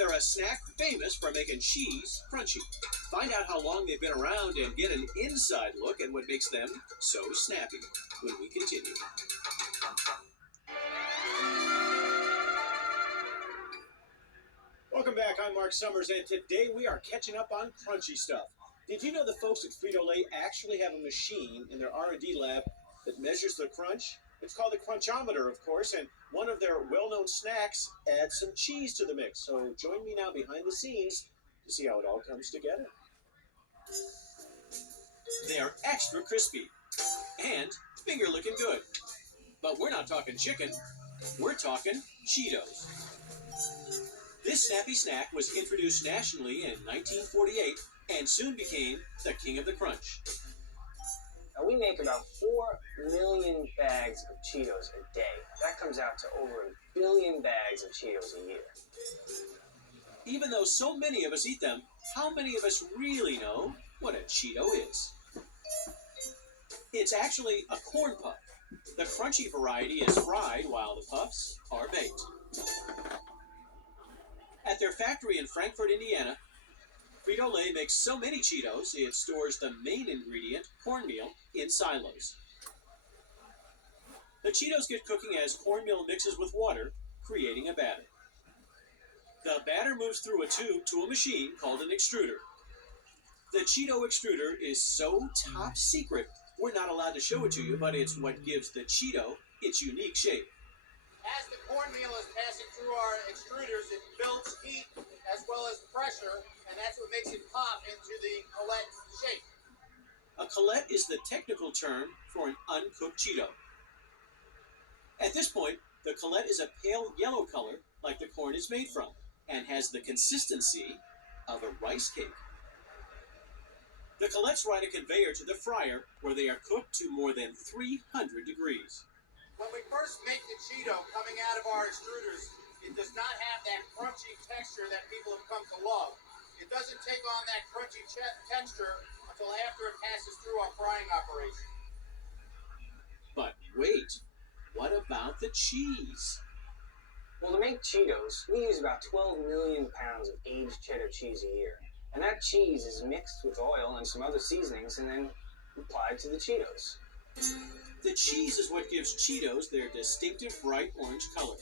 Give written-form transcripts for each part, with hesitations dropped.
They're a snack famous for making cheese crunchy. Find out how long they've been around and get an inside look at what makes them so snappy when we continue. Welcome back. I'm Mark Summers, and today we are catching up on crunchy stuff. Did you know the folks at Frito-Lay actually have a machine in their R&D lab that measures the crunch? It's called the Crunchometer, of course, and one of their well-known snacks adds some cheese to the mix. So join me now behind the scenes to see how it all comes together. They are extra crispy and finger-looking good. But we're not talking chicken, we're talking Cheetos. This snappy snack was introduced nationally in 1948 and soon became the king of the crunch. Now, we make about 4 million bags of Cheetos a day. That comes out to over 1 billion bags of Cheetos a year. Even though so many of us eat them, how many of us really know what a Cheeto is? It's actually a corn puff. The crunchy variety is fried while the puffs are baked. At their factory in Frankfort, Indiana, Frito-Lay makes so many Cheetos, it stores the main ingredient, cornmeal, in silos. The Cheetos get cooking as cornmeal mixes with water, creating a batter. The batter moves through a tube to a machine called an extruder. The Cheeto extruder is so top secret, we're not allowed to show it to you, but it's what gives the Cheeto its unique shape. As the cornmeal is passing through our extruders, it builds heat as well as pressure, and that's what makes it pop into the collet shape. A collet is the technical term for an uncooked Cheeto. At this point, the collet is a pale yellow color like the corn is made from, and has the consistency of a rice cake. The collets ride a conveyor to the fryer, where they are cooked to more than 300 degrees. When we first make the Cheeto coming out of our extruders, it does not have that crunchy texture that people have come to love. It doesn't take on that crunchy texture until after it passes through our frying operation. But wait, what about the cheese? Well, to make Cheetos, we use about 12 million pounds of aged cheddar cheese a year. And that cheese is mixed with oil and some other seasonings and then applied to the Cheetos. The cheese is what gives Cheetos their distinctive bright orange color.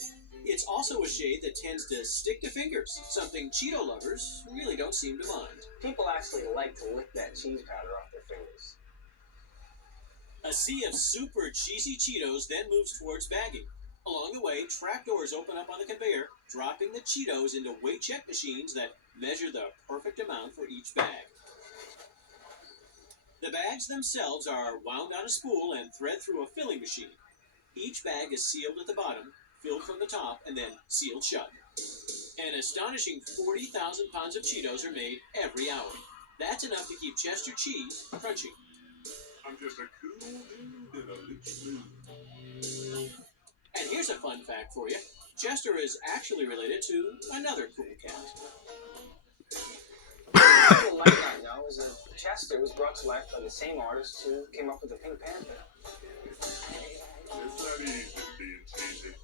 It's also a shade that tends to stick to fingers, something Cheeto lovers really don't seem to mind. People actually like to lick that cheese powder off their fingers. A sea of super cheesy Cheetos then moves towards bagging. Along the way, trapdoors open up on the conveyor, dropping the Cheetos into weight check machines that measure the perfect amount for each bag. The bags themselves are wound on a spool and thread through a filling machine. Each bag is sealed at the bottom, filled from the top, and then sealed shut. An astonishing 40,000 pounds of Cheetos are made every hour. That's enough to keep Chester cheese crunchy. I'm just a cool dude in a rich mood. And here's a fun fact for you. Chester is actually related to another cool cat. What people might not know is that Chester was brought to life by the same artist who came up with the Pink Panther. It's not easy being changing